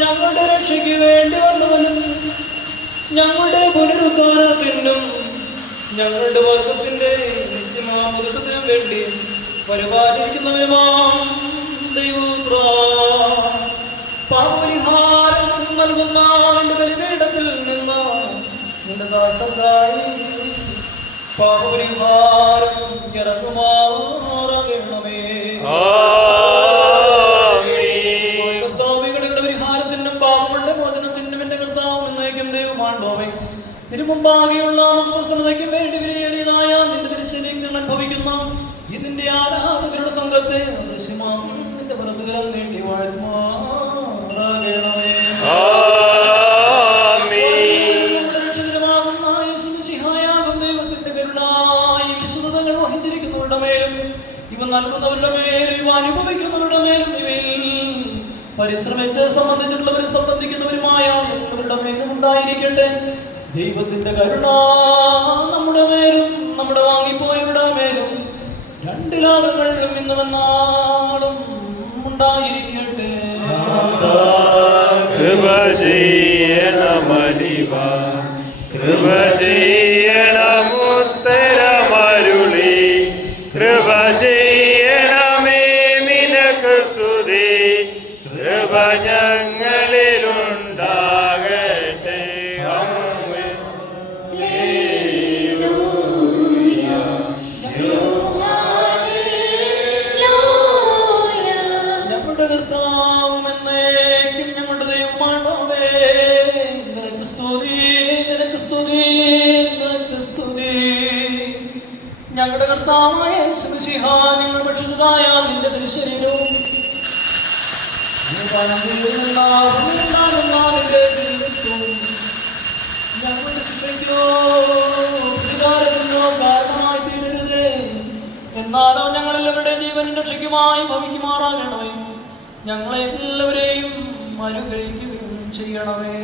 ഞങ്ങളുടെ രക്ഷയ്ക്ക് വേണ്ടി വന്നവനും ഞങ്ങളുടെ പുനരുദ്ധാനത്തിനും ഞങ്ങളുടെ വർഗത്തിന്റെ നിത്യമാമൃതത്തിനും വേണ്ടി പരിപാലിക്കുന്നവരുമാം ദൈവപുത്ര, പാപപരിഹാരം നൽകുന്ന നിന്റെ ബലിപീഠത്തിൽ നിന്ന് നിന്റെ ദാസർക്കായി പാപപരിഹാരം ഇറങ്ങുമാറാകണമേ. കർത്താവികളുടെ പരിഹാരത്തിനും പാപങ്ങളുടെ മോചനത്തിനും എന്റെ കർത്താവ് എന്നേക്കും ദൈവമാണ്ടോമേ. തിരുമുമ്പാകെയുള്ള പ്രസന്നതയ്ക്കും വേണ്ടി വിലയേറിയതായ നിന്റെ തിരുശരീരങ്ങൾ അനുഭവിക്കുന്ന ഇതിന്റെ ആരാധകരുടെ സംഘത്തെ ദൃശ്യമാം നിന്റെ വലതുകരം നീട്ടി വാഴ്ത്തുമാറാകണമേ. ദൈവത്തിന്റെ കരുണായി വിശുദ്ധതകൾ വഹിച്ചിരിക്കുന്നവരുടെ മേലും ഇവ നൽകുന്നവരുടെ മേലും ഇവ അനുഭവിക്കുന്നവരുടെ മേലും ഇവയിൽ പരിശ്രമിച്ച് സംബന്ധിച്ചിട്ടുള്ളവരും സംബന്ധിക്കുന്നവരുമായ എല്ലാവരുടെ മേലും ഉണ്ടായിരിക്കട്ടെ. ദൈവത്തിന്റെ കരുണ നമ്മുടെ മേലും നമ്മുടെ വാങ്ങിപ്പോയവരുടെ മേലും രണ്ട് ലോകങ്ങളിലും ഇന്നുമെന്നാളും ഉണ്ടായിരിക്കട്ടെ. കൃപ ചെയ്യണമലിവ, കൃപ ചെയ്യണമുത്തരമരുളി, കൃപ ചെയ്യണമേ നിനക്ക് സ്തുതി, കൃപ ഞങ്ങളിലുണ്ടാകട്ടെ. ഞങ്ങളുടെ കർത്താവും എന്നേക്കും ഞങ്ങളുടെ ദൈവമാണവേ, നിനക്ക് സ്തുതി, നിനക്ക് സ്തുതി, നിനക്ക് സ്തുതി. ഞങ്ങളുടെ കർത്താവായ യേശുമിശിഹ, ഞങ്ങൾ ഭക്ഷിച്ചതായ നിന്റെ തിരുശരീരവും ഞങ്ങളുടെ ശിക്ഷയ്ക്കോ പ്രതികാരത്തിനോ കാരണമായി തീരരുതേ. എന്നാലോ ഞങ്ങളെല്ലാവരുടെ ജീവൻ രക്ഷയ്ക്കുമായി ഭവിക്കുമാറാകണമേ. ഞങ്ങളെ എല്ലാവരെയും അനുഗ്രഹിക്കുകയും ചെയ്യണമേ.